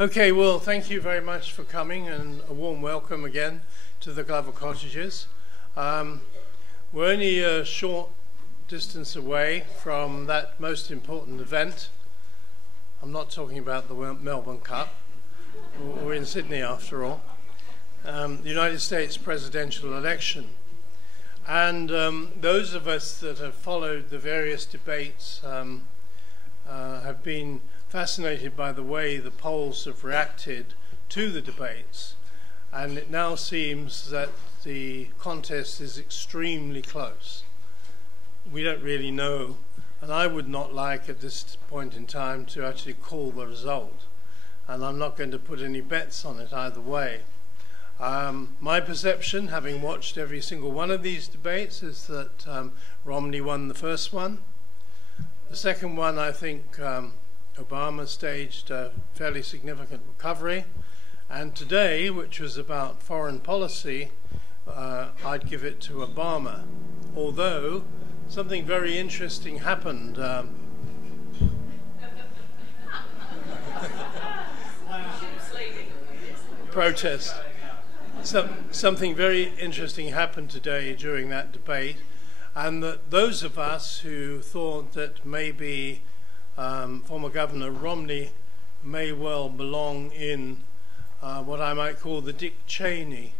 Okay, well, thank you very much for coming, and a warm welcome again to the Glover Cottages. We're only a short distance away from that most important event. I'm not talking about the Melbourne Cup. We're in Sydney after all. The United States presidential election. And those of us that have followed the various debates have been fascinated by the way the polls have reacted to the debates, and it now seems that the contest is extremely close. We don't really know, and I would not like at this point in time to actually call the result, and I'm not going to put any bets on it either way. My perception, having watched every single one of these debates, is that Romney won the first one. The second one, I think Obama staged a fairly significant recovery, and today, which was about foreign policy, I'd give it to Obama, although something very interesting happened. Protest. Something very interesting happened today during that debate, and that those of us who thought that maybe former Governor Romney may well belong in what I might call the Dick Cheney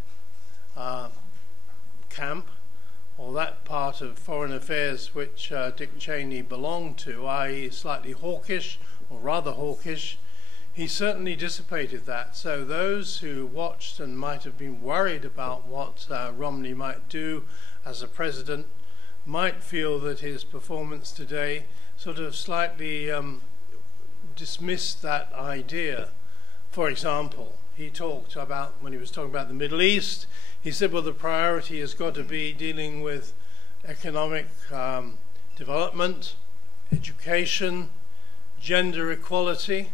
camp, or that part of foreign affairs which Dick Cheney belonged to, i.e. slightly hawkish, or rather hawkish, he certainly dissipated that. So those who watched and might have been worried about what Romney might do as a president might feel that his performance today sort of slightly dismissed that idea. For example, he talked about, when he was talking about the Middle East, he said, well, the priority has got to be dealing with economic development, education, gender equality,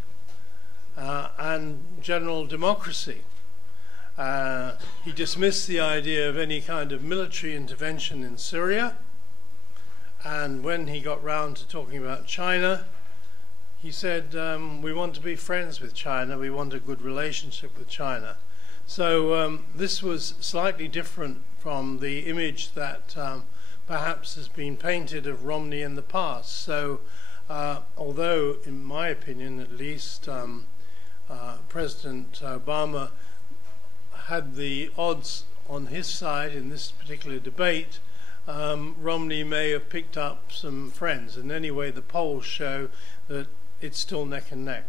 and general democracy. He dismissed the idea of any kind of military intervention in Syria. And when he got round to talking about China, he said, we want to be friends with China, we want a good relationship with China. So this was slightly different from the image that perhaps has been painted of Romney in the past. So although, in my opinion at least, President Obama had the odds on his side in this particular debate, Romney may have picked up some friends, and anyway the polls show that it's still neck and neck.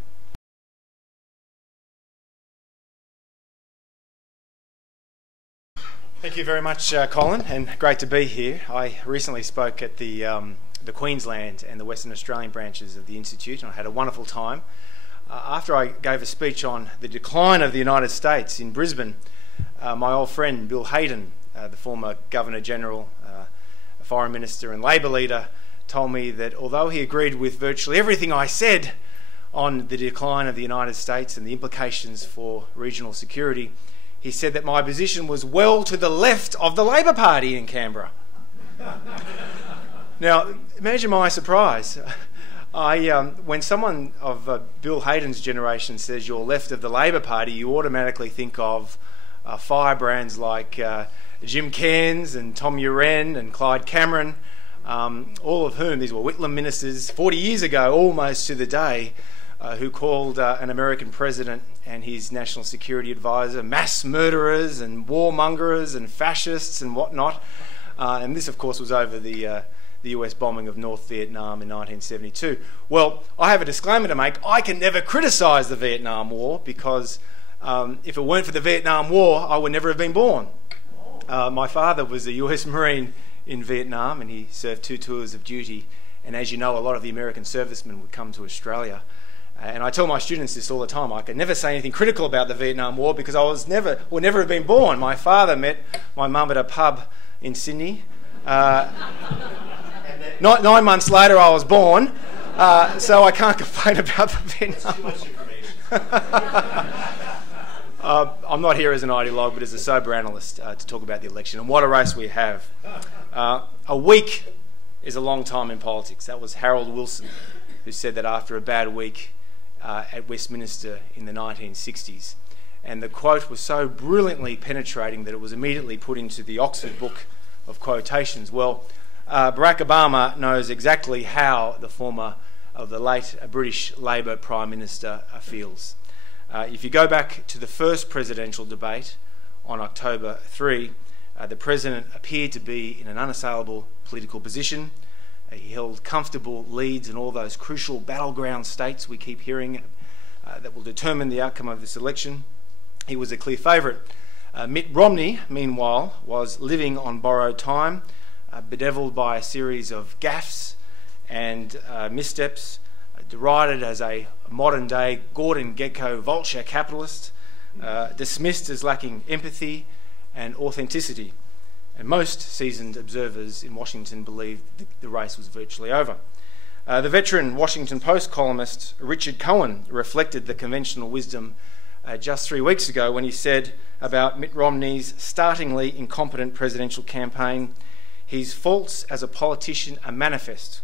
Thank you very much, Colin, and great to be here. I recently spoke at the Queensland and the Western Australian branches of the Institute, and I had a wonderful time. After I gave a speech on the decline of the United States in Brisbane, my old friend Bill Hayden, the former Governor-General, Foreign Minister and Labor leader, told me that although he agreed with virtually everything I said on the decline of the United States and the implications for regional security, he said that my position was well to the left of the Labor Party in Canberra. Now, imagine my surprise. When someone of Bill Hayden's generation says you're left of the Labor Party, you automatically think of firebrands like Jim Cairns and Tom Uren and Clyde Cameron, all of whom, these were Whitlam ministers 40 years ago, almost to the day, who called an American president and his national security advisor mass murderers and warmongers and fascists and whatnot. And this, of course, was over the US bombing of North Vietnam in 1972. Well, I have a disclaimer to make. I can never criticise the Vietnam War because if it weren't for the Vietnam War, I would never have been born. My father was a US Marine in Vietnam, and he served 2 tours of duty. And as you know, a lot of the American servicemen would come to Australia. And I tell my students this all the time. I can never say anything critical about the Vietnam War because I would never have been born. My father met my mum at a pub in Sydney. 9 months later, I was born. So I can't complain about the Vietnam War. Too much information. I'm not here as an ideologue, but as a sober analyst to talk about the election. And what a race we have. A week is a long time in politics. That was Harold Wilson, who said that after a bad week, at Westminster in the 1960s. And the quote was so brilliantly penetrating that it was immediately put into the Oxford Book of Quotations. Well, Barack Obama knows exactly how the former of the late British Labor Prime Minister feels. If you go back to the first presidential debate on October 3, the President appeared to be in an unassailable political position. He held comfortable leads in all those crucial battleground states we keep hearing that will determine the outcome of this election. He was a clear favourite. Mitt Romney, meanwhile, was living on borrowed time, bedevilled by a series of gaffes and missteps, derided as a modern-day Gordon Gekko vulture capitalist, dismissed as lacking empathy and authenticity. And most seasoned observers in Washington believed the race was virtually over. The veteran Washington Post columnist Richard Cohen reflected the conventional wisdom just 3 weeks ago when he said about Mitt Romney's startlingly incompetent presidential campaign, "His faults as a politician are manifest."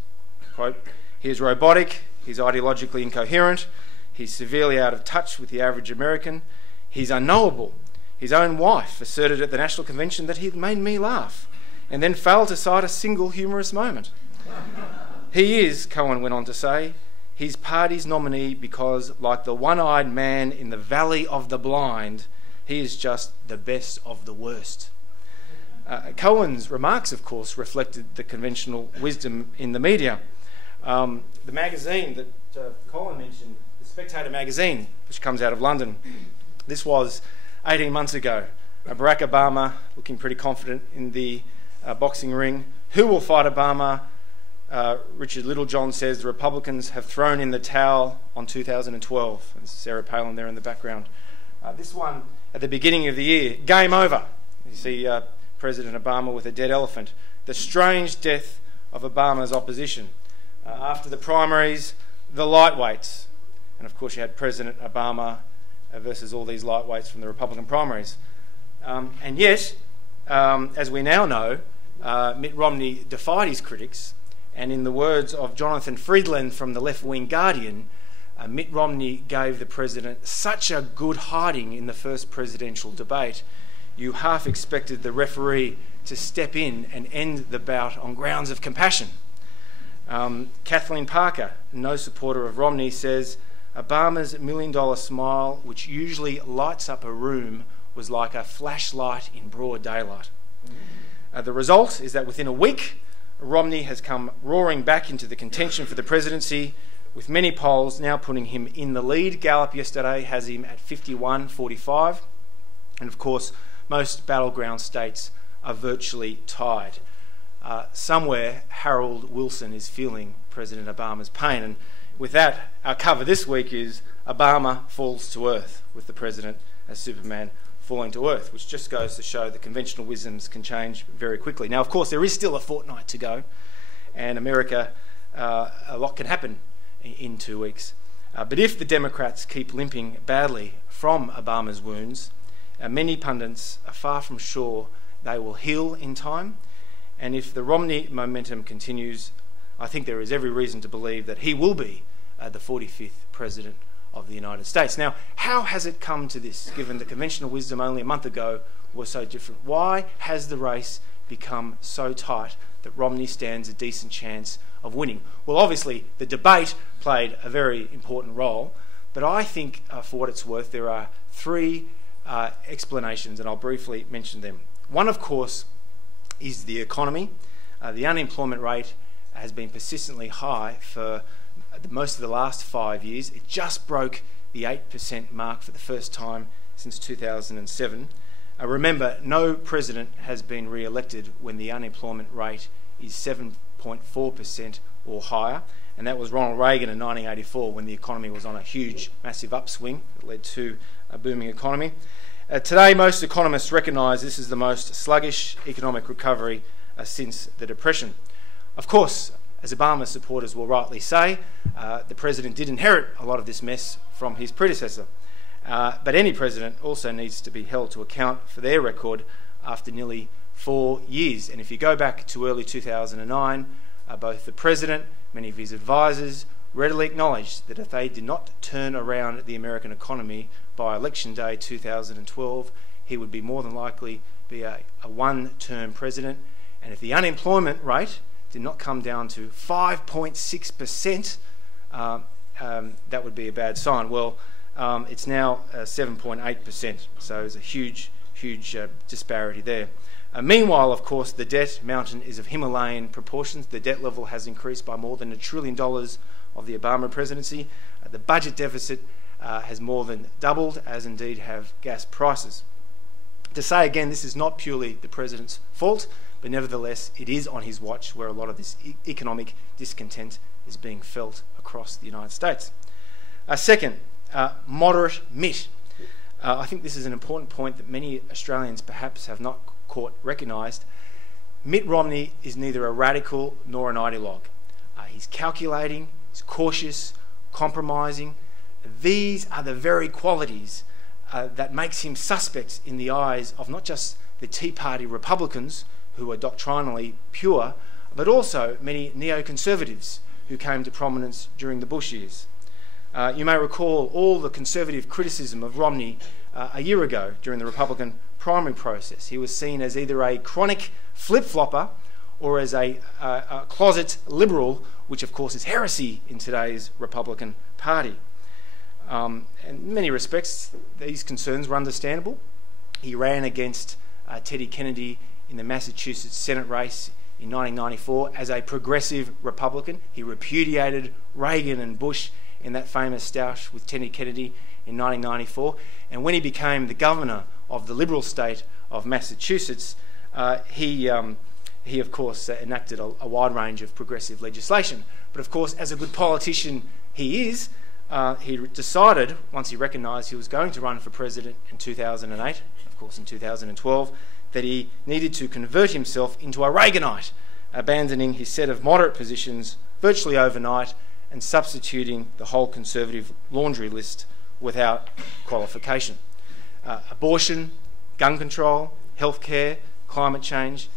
Quote, "He is robotic, he's ideologically incoherent, he's severely out of touch with the average American, he's unknowable. His own wife asserted at the National Convention that he'd made me laugh, and then failed to cite a single humorous moment. He is," Cohen went on to say, "his party's nominee because, like the one-eyed man in the Valley of the Blind, he is just the best of the worst." Cohen's remarks, of course, reflected the conventional wisdom in the media. The magazine that Colin mentioned, the Spectator magazine, which comes out of London, this was 18 months ago. Barack Obama looking pretty confident in the boxing ring. Who will fight Obama? Richard Littlejohn says the Republicans have thrown in the towel on 2012. And Sarah Palin there in the background. This one at the beginning of the year, game over. You see President Obama with a dead elephant. The strange death of Obama's opposition. After the primaries, the lightweights. And of course you had President Obama versus all these lightweights from the Republican primaries. And yet, as we now know, Mitt Romney defied his critics, and in the words of Jonathan Friedland from the left-wing Guardian, Mitt Romney gave the president such a good hiding in the first presidential debate, you half expected the referee to step in and end the bout on grounds of compassion. Kathleen Parker, no supporter of Romney, says, Obama's $1 million smile, which usually lights up a room, was like a flashlight in broad daylight. The result is that within a week, Romney has come roaring back into the contention for the presidency, with many polls now putting him in the lead. Gallup yesterday has him at 51-45. And of course, most battleground states are virtually tied. Somewhere, Harold Wilson is feeling President Obama's pain. And with that, our cover this week is Obama falls to earth, with the president as Superman falling to earth, which just goes to show that conventional wisdoms can change very quickly. Now, of course, there is still a fortnight to go, and America, a lot can happen in 2 weeks. But if the Democrats keep limping badly from Obama's wounds, many pundits are far from sure they will heal in time. And if the Romney momentum continues, I think there is every reason to believe that he will be the 45th president of the United States. Now, how has it come to this, given the conventional wisdom only a month ago was so different? Why has the race become so tight that Romney stands a decent chance of winning? Well, obviously, the debate played a very important role, but I think, for what it's worth, there are three explanations, and I'll briefly mention them. One, of course, is the economy. The unemployment rate has been persistently high for most of the last 5 years. It just broke the 8% mark for the first time since 2007. Remember, no president has been re-elected when the unemployment rate is 7.4% or higher, and that was Ronald Reagan in 1984 when the economy was on a huge, massive upswing that led to a booming economy. Today, most economists recognise this is the most sluggish economic recovery since the Depression. Of course, as Obama's supporters will rightly say, the president did inherit a lot of this mess from his predecessor. But any president also needs to be held to account for their record after nearly 4 years. And if you go back to early 2009, both the president, many of his advisors, readily acknowledged that if they did not turn around the American economy by election day 2012, he would be more than likely be a one-term president. And if the unemployment rate did not come down to 5.6%, that would be a bad sign. Well, it's now 7.8%, so there's a huge disparity there. Meanwhile, of course, the debt mountain is of Himalayan proportions. The debt level has increased by more than $1 trillion of the Obama presidency. The budget deficit has more than doubled, as indeed have gas prices. To say again, this is not purely the president's fault, but nevertheless, it is on his watch where a lot of this economic discontent is being felt across the United States. Second, moderate Mitt. I think this is an important point that many Australians perhaps have not recognised. Mitt Romney is neither a radical nor an ideologue. He's calculating, he's cautious, compromising. These are the very qualities that makes him suspect in the eyes of not just the Tea Party Republicans, who are doctrinally pure, but also many neo-conservatives who came to prominence during the Bush years. You may recall all the conservative criticism of Romney a year ago during the Republican primary process. He was seen as either a chronic flip-flopper or as a closet liberal, which of course is heresy in today's Republican Party. In many respects, these concerns were understandable. He ran against Teddy Kennedy in the Massachusetts Senate race in 1994 as a progressive Republican. He repudiated Reagan and Bush in that famous stoush with Teddy Kennedy in 1994. And when he became the governor of the liberal state of Massachusetts, he of course enacted a wide range of progressive legislation. But of course, as a good politician he is, he decided, once he recognised he was going to run for president in 2008, of course in 2012, that he needed to convert himself into a Reaganite, abandoning his set of moderate positions virtually overnight and substituting the whole conservative laundry list without qualification. Abortion, gun control, healthcare, climate change.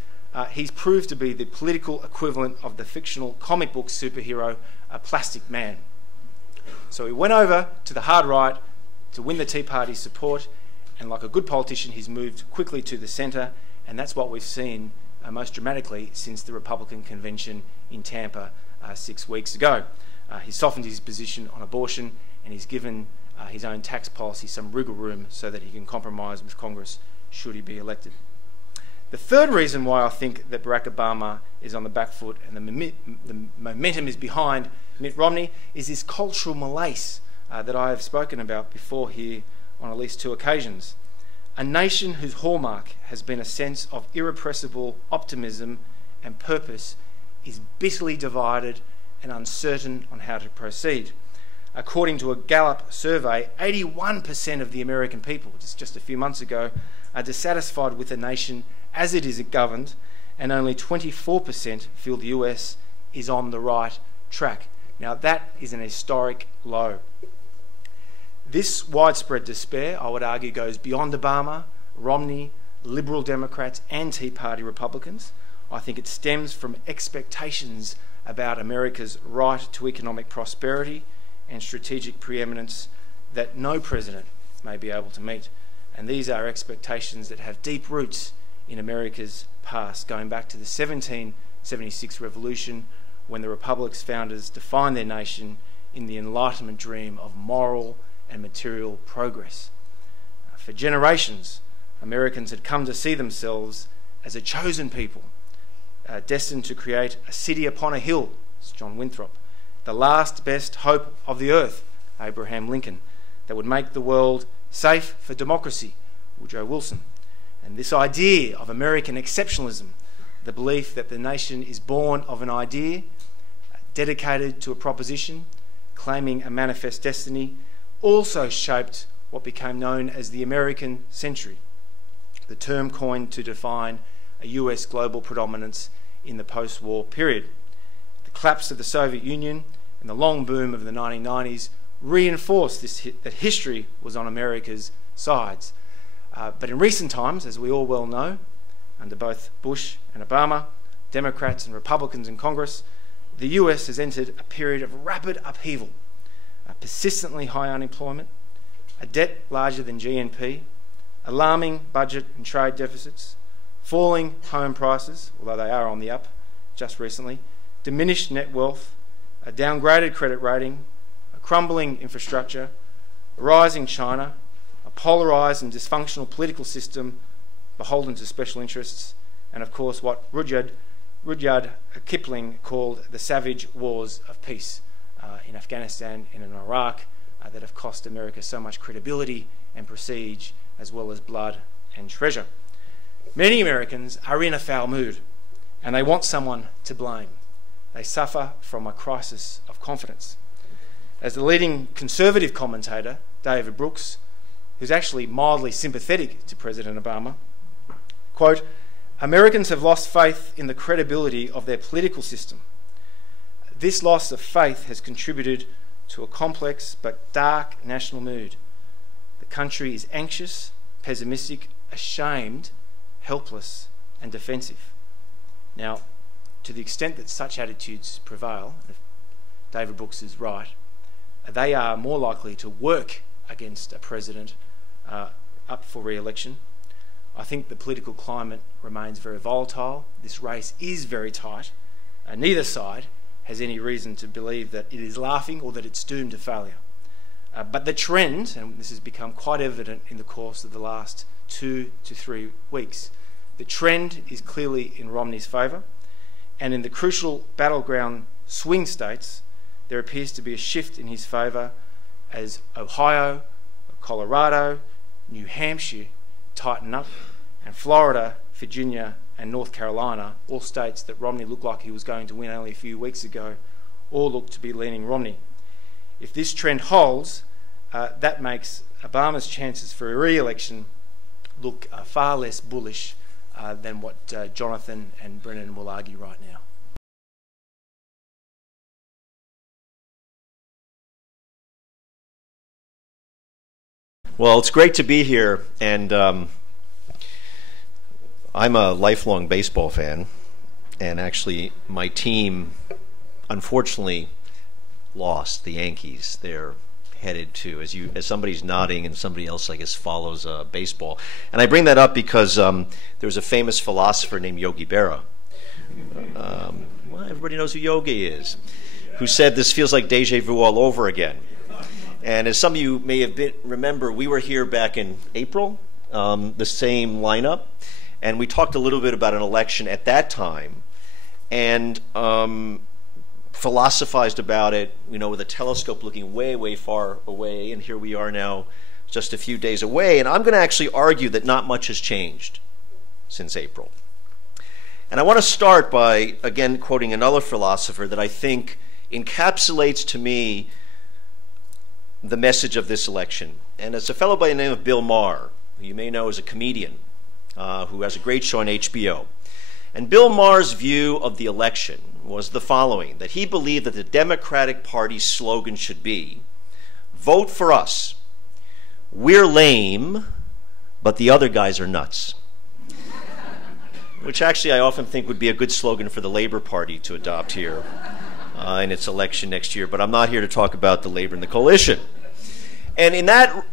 He's proved to be the political equivalent of the fictional comic book superhero, Plastic Man. So he went over to the hard right to win the Tea Party's support, and like a good politician, he's moved quickly to the centre, and that's what we've seen most dramatically since the Republican convention in Tampa 6 weeks ago. He's softened his position on abortion, and he's given his own tax policy some wriggle room so that he can compromise with Congress should he be elected. The third reason why I think that Barack Obama is on the back foot and the momentum is behind Mitt Romney is this cultural malaise that I have spoken about before here on at least 2 occasions. A nation whose hallmark has been a sense of irrepressible optimism and purpose is bitterly divided and uncertain on how to proceed. According to a Gallup survey, 81% of the American people, just a few months ago, are dissatisfied with the nation as it is governed, and only 24% feel the US is on the right track. Now that is an historic low. This widespread despair, I would argue, goes beyond Obama, Romney, Liberal Democrats and Tea Party Republicans. I think it stems from expectations about America's right to economic prosperity and strategic preeminence that no president may be able to meet. And these are expectations that have deep roots in America's past, going back to the 1776 revolution, when the Republic's founders defined their nation in the Enlightenment dream of moral and material progress. For generations, Americans had come to see themselves as a chosen people, destined to create a city upon a hill, it's John Winthrop, the last best hope of the earth, Abraham Lincoln, that would make the world safe for democracy, Woodrow Wilson. And this idea of American exceptionalism, the belief that the nation is born of an idea, dedicated to a proposition, claiming a manifest destiny, also shaped what became known as the American century, the term coined to define a US global predominance in the post-war period. The collapse of the Soviet Union and the long boom of the 1990s reinforced that history was on America's sides. But in recent times, as we all well know, under both Bush and Obama, Democrats and Republicans in Congress, the US has entered a period of rapid upheaval, a persistently high unemployment, a debt larger than GNP, alarming budget and trade deficits, falling home prices, although they are on the up just recently, diminished net wealth, a downgraded credit rating, a crumbling infrastructure, a rising China, a polarised and dysfunctional political system beholden to special interests, and of course what Rudyard Kipling called the savage wars of peace in Afghanistan and in Iraq that have cost America so much credibility and prestige, as well as blood and treasure. Many Americans are in a foul mood, and they want someone to blame. They suffer from a crisis of confidence. As the leading conservative commentator, David Brooks, who's actually mildly sympathetic to President Obama, quote, "Americans have lost faith in the credibility of their political system. This loss of faith has contributed to a complex but dark national mood. The country is anxious, pessimistic, ashamed, helpless, and defensive." Now, to the extent that such attitudes prevail, if David Brooks is right, they are more likely to work against a president up for re-election. I think the political climate remains very volatile. This race is very tight. Neither side has any reason to believe that it is laughing or that it's doomed to failure. But the trend, and this has become quite evident in the course of the last 2 to 3 weeks, the trend is clearly in Romney's favour, and in the crucial battleground swing states, there appears to be a shift in his favour as Ohio, Colorado, New Hampshire tighten up, and Florida, Virginia, and North Carolina, all states that Romney looked like he was going to win only a few weeks ago, all look to be leaning Romney. If this trend holds, that makes Obama's chances for a re-election look far less bullish than what Jonathan and Brendon will argue right now. Well, it's great to be here, and I'm a lifelong baseball fan, and actually my team unfortunately lost, the Yankees. They're headed to, as somebody's nodding and somebody else, I guess, follows baseball. And I bring that up because there's a famous philosopher named Yogi Berra. Well, everybody knows who Yogi is, who said this feels like deja vu all over again. And as some of you may have remember, we were here back in April, the same lineup, and we talked a little bit about an election at that time, and philosophized about it, you know, with a telescope looking way, way far away, and here we are now just a few days away, and I'm going to actually argue that not much has changed since April. And I want to start by, again, quoting another philosopher that I think encapsulates to me the message of this election. And it's a fellow by the name of Bill Maher, who you may know as a comedian, who has a great show on HBO. And Bill Maher's view of the election was the following, that he believed that the Democratic Party's slogan should be, "Vote for us. We're lame, but the other guys are nuts." Which actually I often think would be a good slogan for the Labour Party to adopt here in its election next year. But I'm not here to talk about the Labour and the coalition. And in that,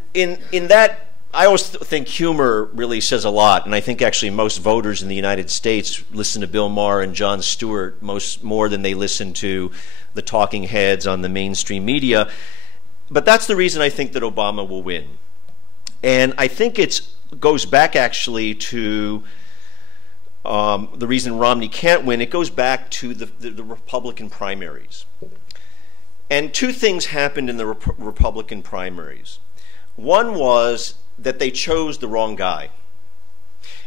I always think humor really says a lot, and I think actually most voters in the United States listen to Bill Maher and Jon Stewart more than they listen to the talking heads on the mainstream media. But that's the reason I think that Obama will win. And I think it goes back actually to the reason Romney can't win. It goes back to the Republican primaries. And two things happened in the Republican primaries. One was that they chose the wrong guy.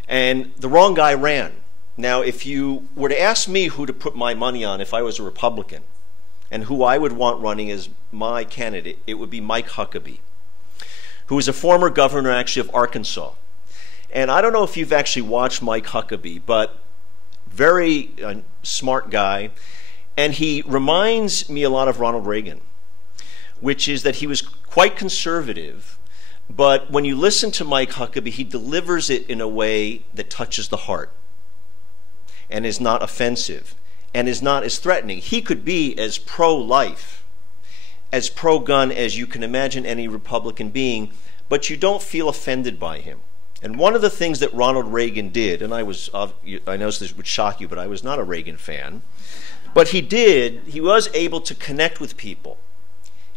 And the wrong guy ran. Now, if you were to ask me who to put my money on if I was a Republican, and who I would want running as my candidate, it would be Mike Huckabee, who is a former governor actually of Arkansas. And I don't know if you've actually watched Mike Huckabee, but very smart guy. And he reminds me a lot of Ronald Reagan, which is that he was quite conservative, but when you listen to Mike Huckabee, he delivers it in a way that touches the heart and is not offensive. and is not as threatening. He could be as pro-life, as pro-gun as you can imagine any Republican being, but you don't feel offended by him. And one of the things that Ronald Reagan did, and I know this would shock you, but I was not a Reagan fan, but he was able to connect with people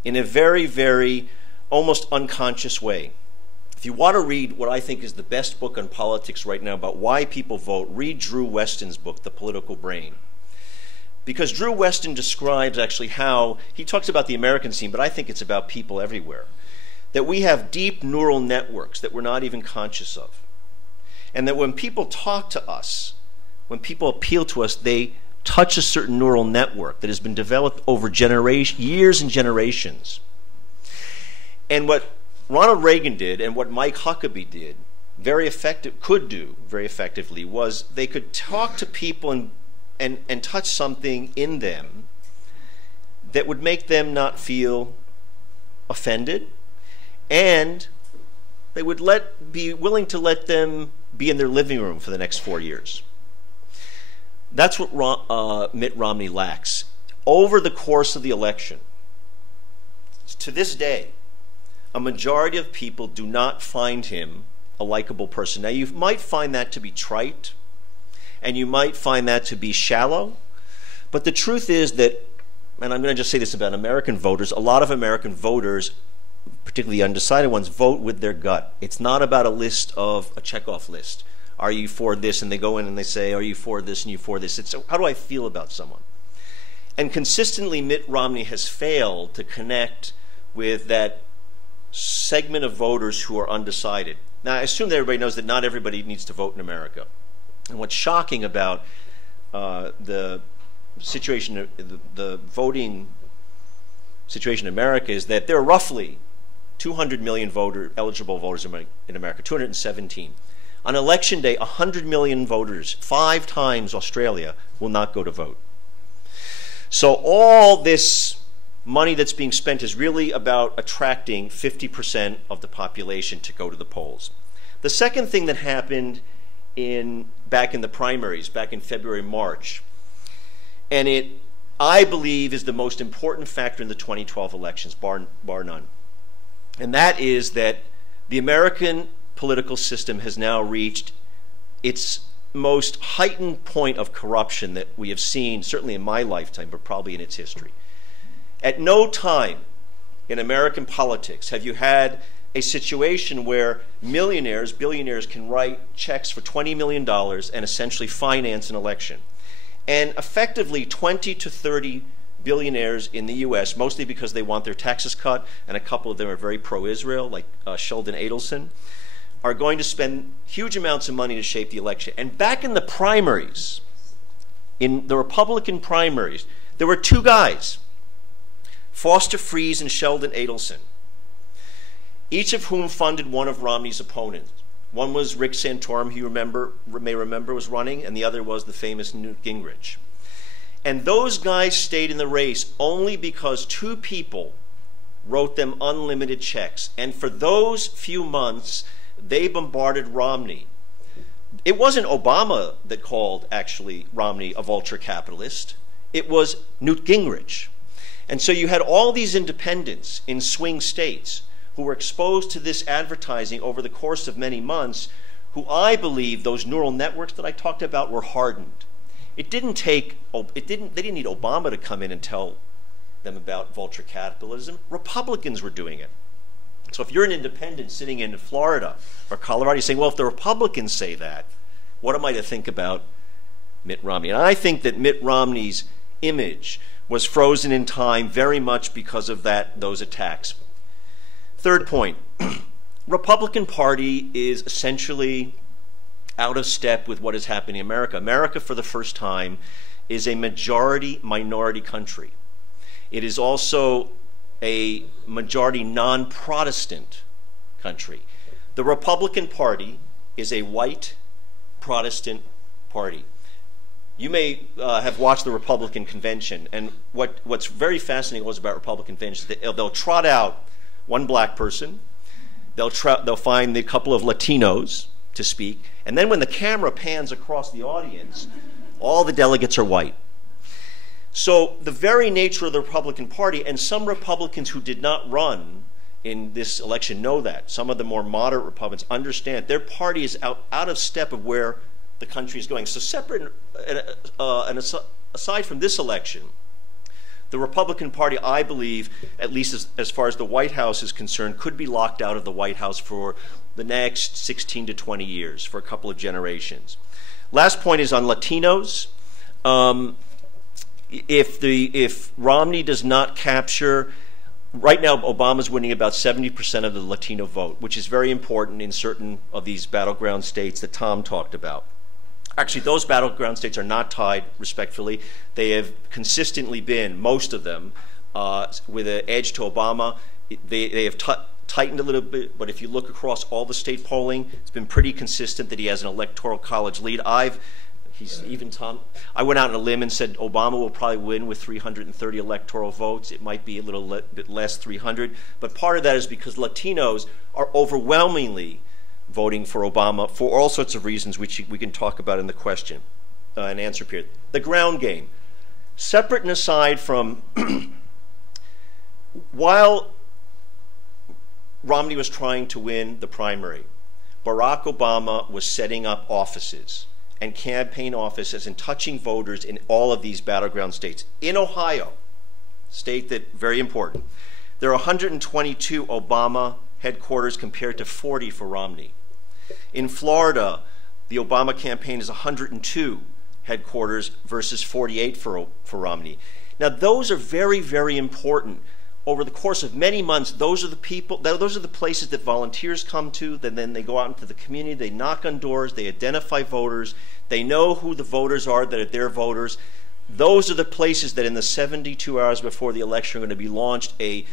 in a very, very almost unconscious way. If you want to read what I think is the best book on politics right now about why people vote, read Drew Weston's book, The Political Brain. Because Drew Weston describes actually how, he talks about the American scene, but I think it's about people everywhere, that we have deep neural networks that we're not even conscious of. And that when people talk to us, when people appeal to us, they touch a certain neural network that has been developed over years and generations. And what Ronald Reagan did and what Mike Huckabee did could do very effectively was they could talk to people and touch something in them that would make them not feel offended, and they would be willing to let them be in their living room for the next 4 years. That's what Mitt Romney lacks. Over the course of the election, to this day, a majority of people do not find him a likable person. Now, you might find that to be trite, and you might find that to be shallow, but the truth is that, and I'm going to just say this about American voters, a lot of American voters, particularly the undecided ones, vote with their gut. It's not about a checkoff list. Are you for this? And they go in and they say, are you for this and you for this? It's how do I feel about someone? And consistently, Mitt Romney has failed to connect with that segment of voters who are undecided. Now, I assume that everybody knows that not everybody needs to vote in America. And what's shocking about the situation, the voting situation in America is that there are roughly 200 million eligible voters in America, 217. On election day, 100 million voters, 5 times Australia, will not go to vote. So all this money that's being spent is really about attracting 50% of the population to go to the polls. The second thing that happened back in the primaries, back in February, March, and it, I believe, is the most important factor in the 2012 elections, bar none. And that is that the American political system has now reached its most heightened point of corruption that we have seen, certainly in my lifetime, but probably in its history. At no time in American politics have you had a situation where millionaires, billionaires can write checks for $20 million and essentially finance an election. And effectively 20 to 30 billionaires in the US, mostly because they want their taxes cut, and a couple of them are very pro-Israel, like Sheldon Adelson, are going to spend huge amounts of money to shape the election. And back in the primaries, in the Republican primaries, there were 2 guys, Foster Friess and Sheldon Adelson, each of whom funded one of Romney's opponents. One was Rick Santorum, you may remember, was running, and the other was the famous Newt Gingrich. And those guys stayed in the race only because 2 people wrote them unlimited checks. And for those few months, they bombarded Romney. It wasn't Obama that called, actually, Romney a vulture capitalist. It was Newt Gingrich. And so you had all these independents in swing states who were exposed to this advertising over the course of many months, who I believe those neural networks that I talked about were hardened. They didn't need Obama to come in and tell them about vulture capitalism. Republicans were doing it. So if you're an independent sitting in Florida or Colorado, you're saying, well, if the Republicans say that, what am I to think about Mitt Romney? And I think that Mitt Romney's image was frozen in time very much because of those attacks. Third point, Republican Party is essentially out of step with what is happening in America. America, for the first time, is a majority-minority country. It is also a majority non-Protestant country. The Republican Party is a white Protestant party. You may have watched the Republican convention, and what's very fascinating was about Republican conventions, they'll trot out one black person, they'll find a couple of Latinos to speak, and then when the camera pans across the audience, all the delegates are white. So the very nature of the Republican Party, and some Republicans who did not run in this election know that. Some of the more moderate Republicans understand their party is out of step of where the country is going. So separate and aside from this election, the Republican Party, I believe, at least as far as the White House is concerned, could be locked out of the White House for the next 16 to 20 years, for a couple of generations. Last point is on Latinos. If Romney does not capture, right now Obama's winning about 70% of the Latino vote, which is very important in certain of these battleground states that Tom talked about. Actually, those battleground states are not tied, respectfully. They have consistently been, most of them, with an edge to Obama. They have tightened a little bit, but if you look across all the state polling, it's been pretty consistent that he has an electoral college lead. I went out on a limb and said Obama will probably win with 330 electoral votes. It might be a little bit less, 300. But part of that is because Latinos are overwhelmingly voting for Obama for all sorts of reasons, which we can talk about in the question and answer period. The ground game. Separate and aside from, while Romney was trying to win the primary, Barack Obama was setting up offices and campaign offices and touching voters in all of these battleground states. In Ohio, state that very important, there are 122 Obama headquarters compared to 40 for Romney. In Florida, the Obama campaign is 102 headquarters versus 48 for Romney. Now, those are very, very important. Over the course of many months, those are the people, those are the places that volunteers come to. Then they go out into the community, they knock on doors, they identify voters, they know who the voters are that are their voters. Those are the places that in the 72 hours before the election are going to be launched a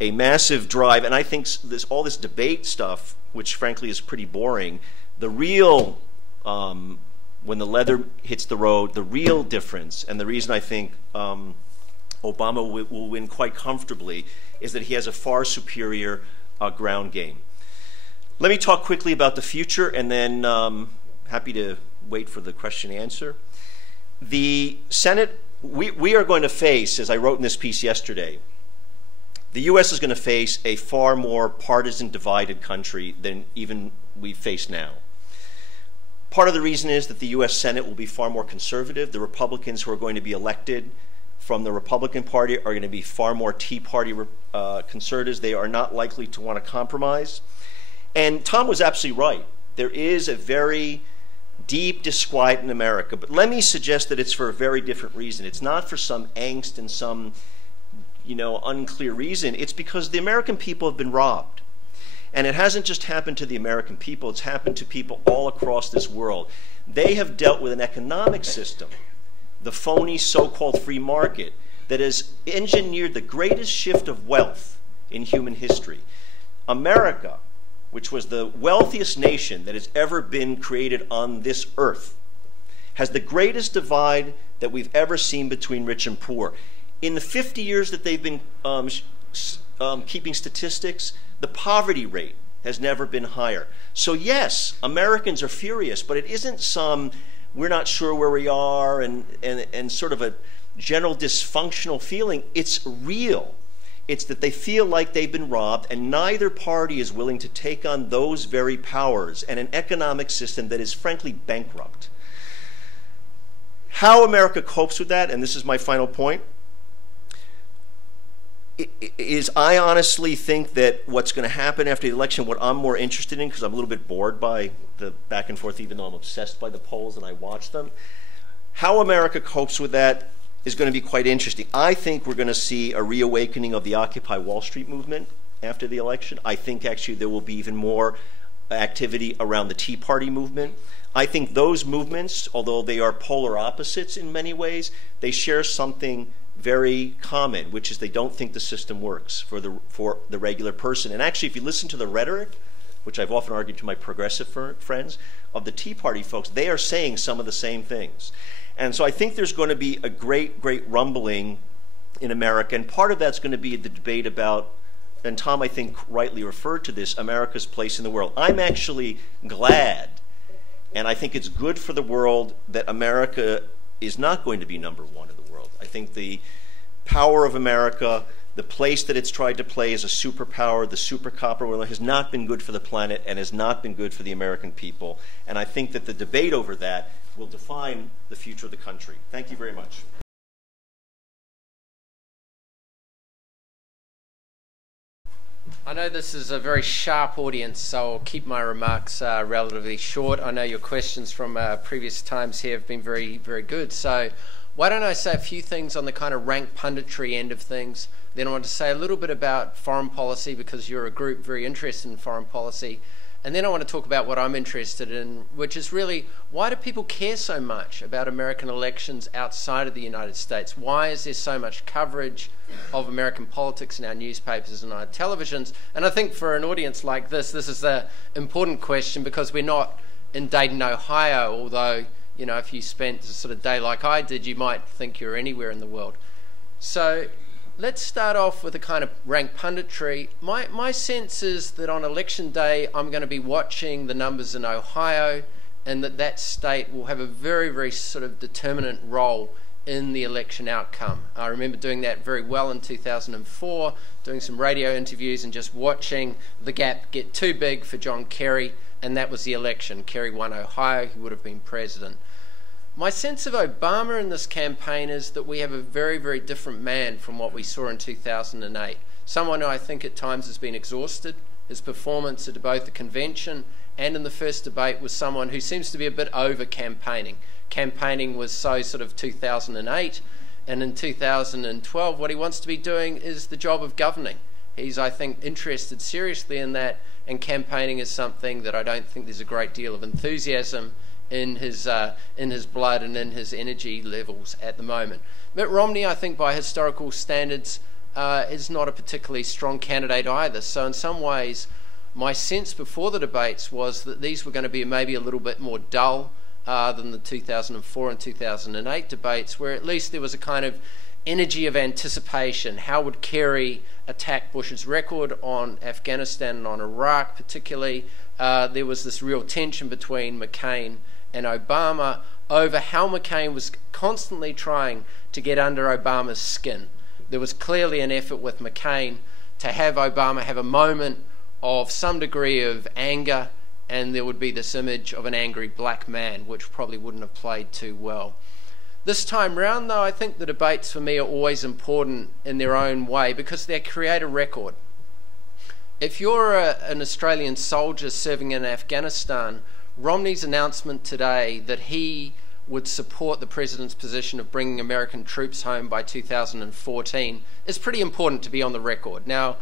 massive drive. And I think all this debate stuff, which frankly is pretty boring, the real, when the leather hits the road, the real difference, and the reason I think Obama will win quite comfortably, is that he has a far superior ground game. Let me talk quickly about the future, and then happy to wait for the question and answer. The Senate, we are going to face, as I wrote in this piece yesterday, the U.S. is going to face a far more partisan divided country than even we face now. Part of the reason is that the U.S. Senate will be far more conservative. The Republicans who are going to be elected from the Republican Party are going to be far more Tea Party conservatives. They are not likely to want to compromise. And Tom was absolutely right. There is a very deep disquiet in America. But let me suggest that it's for a very different reason. It's not for some angst and some unclear reason. It's because the American people have been robbed. And it hasn't just happened to the American people, it's happened to people all across this world. They have dealt with an economic system, the phony so-called free market, that has engineered the greatest shift of wealth in human history. America, which was the wealthiest nation that has ever been created on this earth, has the greatest divide that we've ever seen between rich and poor. In the 50 years that they've been keeping statistics, the poverty rate has never been higher. So yes, Americans are furious, but it isn't some we're not sure where we are and sort of a general dysfunctional feeling. It's real. It's that they feel like they've been robbed, and neither party is willing to take on those very powers and an economic system that is frankly bankrupt. How America copes with that, and this is my final point, is I honestly think that what's going to happen after the election, what I'm more interested in, because I'm a little bit bored by the back and forth, even though I'm obsessed by the polls and I watch them, how America copes with that is going to be quite interesting. I think we're going to see a reawakening of the Occupy Wall Street movement after the election. I think actually there will be even more activity around the Tea Party movement. I think those movements, although they are polar opposites in many ways, they share something very common, which is they don't think the system works for the regular person. And actually, if you listen to the rhetoric, which I've often argued to my progressive friends, of the Tea Party folks, they are saying some of the same things. And so I think there's going to be a great, great rumbling in America, and part of that's going to be the debate about, and Tom, I think, rightly referred to this, America's place in the world. I'm actually glad, and I think it's good for the world, that America is not going to be number one in the world. think the power of America, the place that it's tried to play as a superpower, the super copper wheel, has not been good for the planet and has not been good for the American people. And I think that the debate over that will define the future of the country. Thank you very much. I know this is a very sharp audience, so I'll keep my remarks relatively short. I know your questions from previous times here have been very, very good. So why don't I say a few things on the kind of rank punditry end of things. Then I want to say a little bit about foreign policy, because you're a group very interested in foreign policy. And then I want to talk about what I'm interested in, which is really, why do people care so much about American elections outside of the United States? Why is there so much coverage of American politics in our newspapers and our televisions? And I think for an audience like this, this is an important question, because we're not in Dayton, Ohio, although, you know, if you spent a sort of day like I did, you might think you're anywhere in the world. So let's start off with a kind of rank punditry. My sense is that on election day, I'm going to be watching the numbers in Ohio, and that state will have a very, very sort of determinant role in the election outcome. I remember doing that very well in 2004, doing some radio interviews and just watching the gap get too big for John Kerry, and that was the election. Kerry won Ohio, he would have been president. My sense of Obama in this campaign is that we have a very, very different man from what we saw in 2008. Someone who I think at times has been exhausted. His performance at both the convention and in the first debate was someone who seems to be a bit over campaigning. Campaigning was so sort of 2008, and in 2012 what he wants to be doing is the job of governing. He's, I think, interested seriously in that, and campaigning is something that I don't think there's a great deal of enthusiasm in his blood and in his energy levels at the moment. Mitt Romney, I think, by historical standards, is not a particularly strong candidate either. So in some ways, my sense before the debates was that these were going to be maybe a little bit more dull than the 2004 and 2008 debates, where at least there was a kind of energy of anticipation. How would Kerry attack Bush's record on Afghanistan and on Iraq particularly? There was this real tension between McCain and Obama over how McCain was constantly trying to get under Obama's skin. There was clearly an effort with McCain to have Obama have a moment of some degree of anger, and there would be this image of an angry black man, which probably wouldn't have played too well. This time round, though, I think the debates for me are always important in their own way, because they create a record. If you're an Australian soldier serving in Afghanistan, Romney's announcement today that he would support the president's position of bringing American troops home by 2014 is pretty important to be on the record. Now,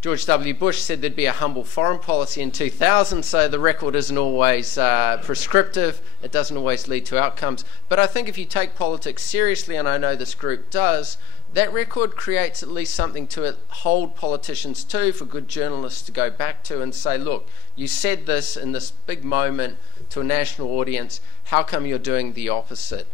George W. Bush said there'd be a humble foreign policy in 2000, so the record isn't always prescriptive. It doesn't always lead to outcomes. But I think if you take politics seriously, and I know this group does, that record creates at least something to hold politicians to, for good journalists to go back to and say, look, you said this in this big moment to a national audience, how come you're doing the opposite?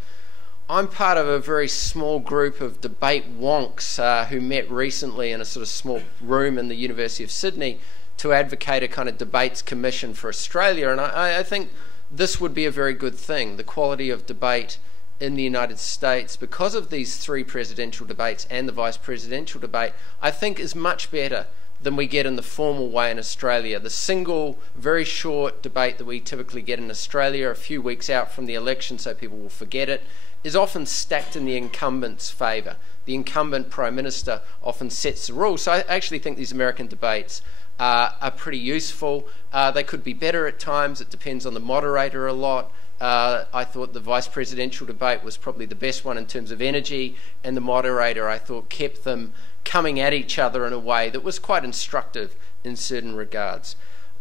I'm part of a very small group of debate wonks who met recently in a sort of small room in the University of Sydney to advocate a kind of debates commission for Australia, and I think this would be a very good thing. The quality of debate in the United States, because of these three presidential debates and the vice presidential debate, I think is much better than we get in the formal way in Australia. The single, very short debate that we typically get in Australia a few weeks out from the election, so people will forget it, is often stacked in the incumbent's favour. The incumbent Prime Minister often sets the rules. So I actually think these American debates are pretty useful. They could be better at times. It depends on the moderator a lot. I thought the vice presidential debate was probably the best one in terms of energy, and the moderator, I thought, kept them coming at each other in a way that was quite instructive in certain regards.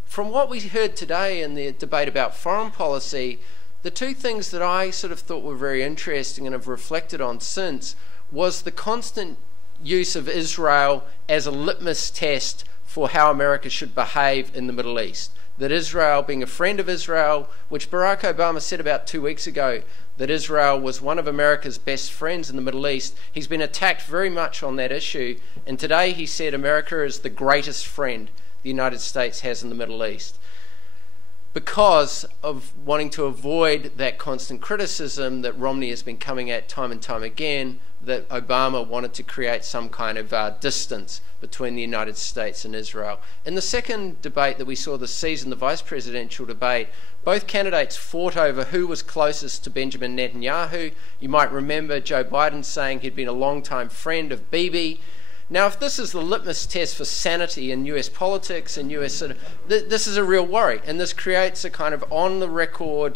From what we heard today in the debate about foreign policy, the two things that I sort of thought were very interesting and have reflected on since was the constant use of Israel as a litmus test for how America should behave in the Middle East. That Israel, being a friend of Israel, which Barack Obama said about 2 weeks ago, that Israel was one of America's best friends in the Middle East. He's been attacked very much on that issue, and today he said America is the greatest friend the United States has in the Middle East. Because of wanting to avoid that constant criticism that Romney has been coming at time and time again, that Obama wanted to create some kind of distance between the United States and Israel. In the second debate that we saw this season, the vice presidential debate, both candidates fought over who was closest to Benjamin Netanyahu. You might remember Joe Biden saying he'd been a long-time friend of Bibi. Now, if this is the litmus test for sanity in US politics and US, this is a real worry, and this creates a kind of on-the-record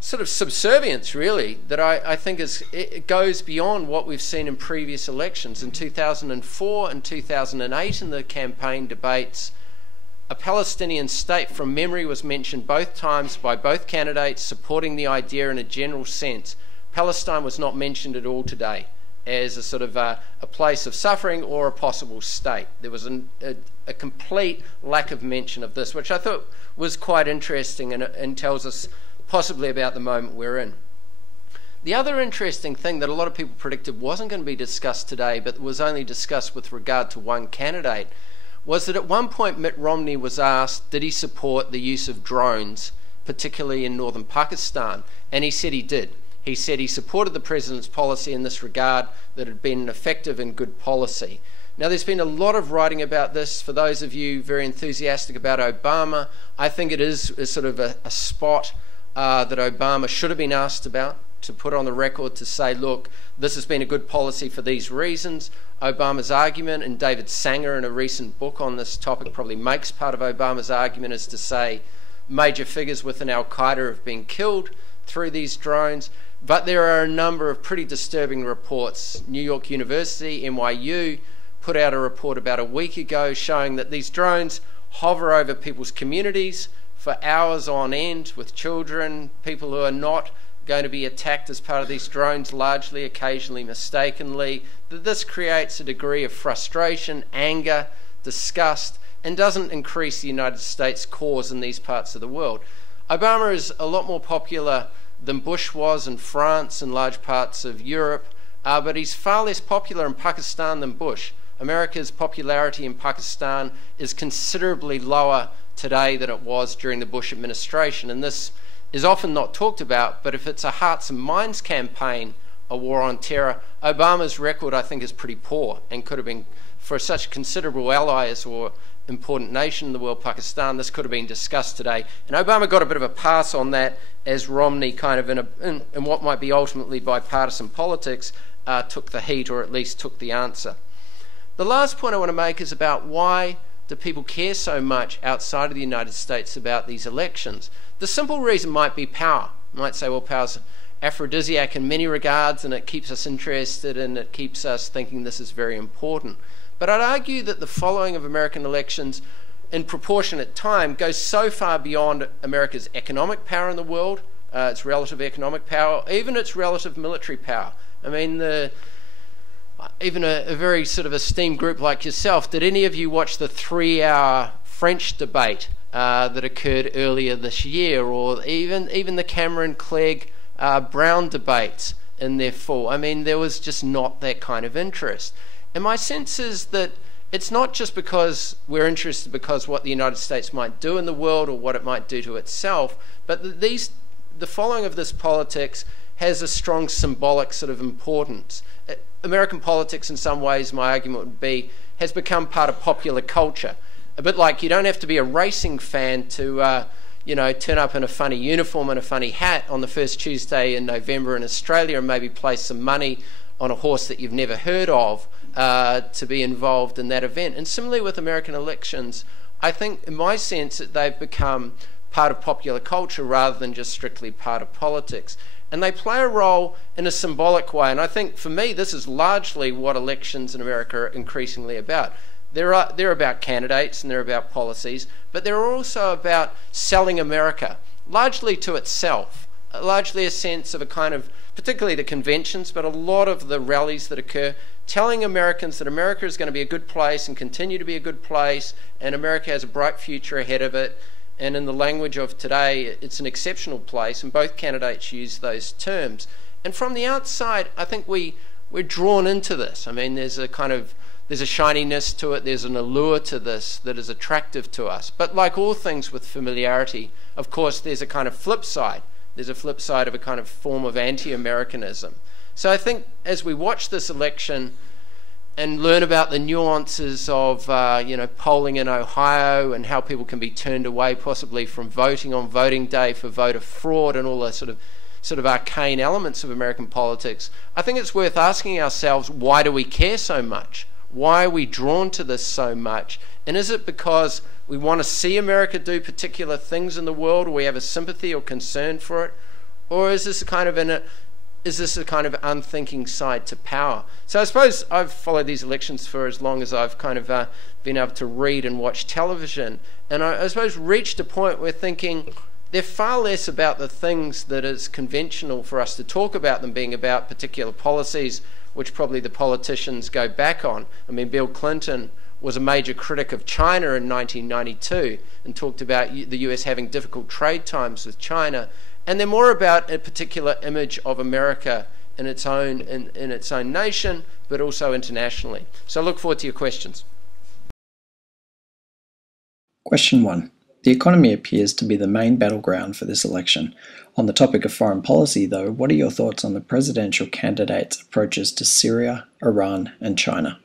sort of subservience, really, that I think it goes beyond what we've seen in previous elections. In 2004 and 2008 in the campaign debates, a Palestinian state from memory was mentioned both times by both candidates supporting the idea in a general sense. Palestine was not mentioned at all today as a sort of a place of suffering or a possible state. There was a complete lack of mention of this, which I thought was quite interesting and tells us possibly about the moment we're in. The other interesting thing that a lot of people predicted wasn't going to be discussed today, but was only discussed with regard to one candidate, was that at one point Mitt Romney was asked, did he support the use of drones, particularly in northern Pakistan? And he said he did. He said he supported the president's policy in this regard, that it had been an effective and good policy. Now, there's been a lot of writing about this. For those of you very enthusiastic about Obama, I think it is sort of a spot that Obama should have been asked about, to put on the record to say, look, this has been a good policy for these reasons. Obama's argument, and David Sanger in a recent book on this topic probably makes part of Obama's argument, is to say major figures within Al-Qaeda have been killed through these drones. But there are a number of pretty disturbing reports. New York University, NYU, put out a report about a week ago showing that these drones hover over people's communities for hours on end with children, people who are not going to be attacked as part of these drones, largely, occasionally mistakenly. That this creates a degree of frustration, anger, disgust, and doesn't increase the United States' cause in these parts of the world. Obama is a lot more popular than Bush was in France and large parts of Europe, but he's far less popular in Pakistan than Bush. America's popularity in Pakistan is considerably lower today than it was during the Bush administration, and this is often not talked about, but if it's a hearts and minds campaign, a war on terror, Obama's record, I think, is pretty poor and could have been, for such a considerable ally as or important nation in the world, Pakistan, this could have been discussed today. And Obama got a bit of a pass on that, as Romney, kind of in what might be ultimately bipartisan politics, took the heat, or at least took the answer. The last point I want to make is about why do people care so much outside of the United States about these elections. The simple reason might be power. You might say, well, power's aphrodisiac in many regards, and it keeps us interested and it keeps us thinking this is very important. But I'd argue that the following of American elections in proportionate time goes so far beyond America's economic power in the world, its relative economic power, even its relative military power. I mean, even a very sort of esteemed group like yourself, did any of you watch the 3-hour French debate that occurred earlier this year, or even the Cameron-Clegg Brown debates in their full? I mean, there was just not that kind of interest. And my sense is that it's not just because we're interested because what the United States might do in the world or what it might do to itself, but that the following of this politics has a strong symbolic sort of importance. American politics, in some ways, my argument would be, has become part of popular culture. A bit like you don't have to be a racing fan to turn up in a funny uniform and a funny hat on the first Tuesday in November in Australia and maybe place some money on a horse that you've never heard of to be involved in that event. And similarly with American elections, I think, in my sense, that they've become part of popular culture rather than just strictly part of politics. And they play a role in a symbolic way. And I think, for me, this is largely what elections in America are increasingly about. They're about candidates and they're about policies, but they're also about selling America, largely to itself, largely a sense of a kind of, particularly the conventions, but a lot of the rallies that occur, telling Americans that America is going to be a good place and continue to be a good place, and America has a bright future ahead of it. And in the language of today, it's an exceptional place, and both candidates use those terms. And from the outside, I think we're drawn into this. I mean, there's a shininess to it, there's an allure to this that is attractive to us. But like all things with familiarity, of course, there's a kind of flip side. There's a flip side of a kind of form of anti-Americanism. So I think as we watch this election and learn about the nuances of polling in Ohio and how people can be turned away possibly from voting on voting day for voter fraud and all the sort of arcane elements of American politics, I think it's worth asking ourselves, why do we care so much? Why are we drawn to this so much? And is it because we want to see America do particular things in the world, or we have a sympathy or concern for it? Or is this a kind of unthinking side to power? So I suppose I've followed these elections for as long as I've kind of been able to read and watch television, and I suppose reached a point where thinking they're far less about the things that is conventional for us to talk about them being about particular policies, which probably the politicians go back on. I mean, Bill Clinton was a major critic of China in 1992 and talked about the US having difficult trade times with China. And they're more about a particular image of America in its own nation, but also internationally. So I look forward to your questions. Question 1. The economy appears to be the main battleground for this election. On the topic of foreign policy, though, what are your thoughts on the presidential candidates' approaches to Syria, Iran, and China?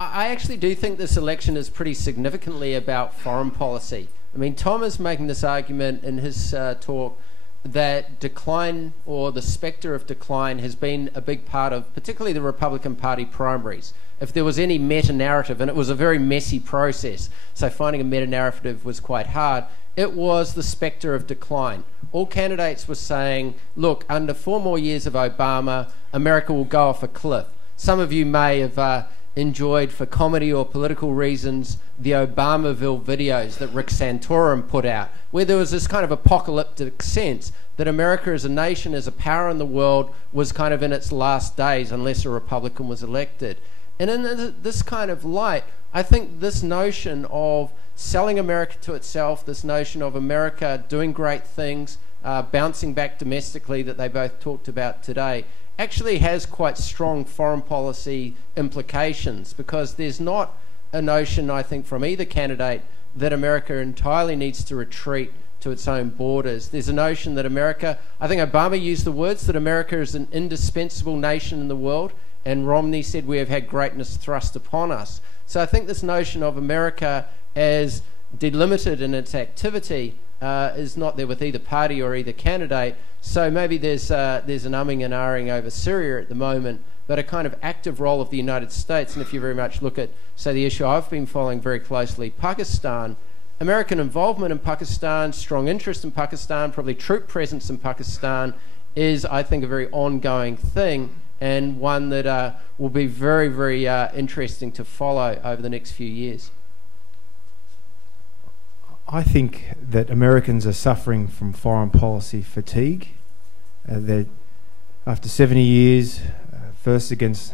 I actually do think this election is pretty significantly about foreign policy. I mean, Tom is making this argument in his talk that decline, or the spectre of decline, has been a big part of particularly the Republican Party primaries. If there was any meta-narrative, and it was a very messy process, so finding a meta-narrative was quite hard, it was the spectre of decline. All candidates were saying, look, under 4 more years of Obama, America will go off a cliff. Some of you may have enjoyed, for comedy or political reasons, the Obamaville videos that Rick Santorum put out, where there was this kind of apocalyptic sense that America as a nation, as a power in the world, was kind of in its last days unless a Republican was elected. And in this kind of light, I think this notion of selling America to itself, this notion of America doing great things, bouncing back domestically that they both talked about today, actually has quite strong foreign policy implications, because there's not a notion, I think, from either candidate that America entirely needs to retreat to its own borders. There's a notion that America, I think Obama used the words that America is an indispensable nation in the world, and Romney said we have had greatness thrust upon us. So I think this notion of America as delimited in its activity is not there with either party or either candidate. So maybe there's an umming and ahhing over Syria at the moment, but a kind of active role of the United States. And if you very much look at, say, the issue I've been following very closely, Pakistan, American involvement in Pakistan, strong interest in Pakistan, probably troop presence in Pakistan, is, I think, a very ongoing thing, and one that will be very, very interesting to follow over the next few years. I think that Americans are suffering from foreign policy fatigue. That after 70 years, first against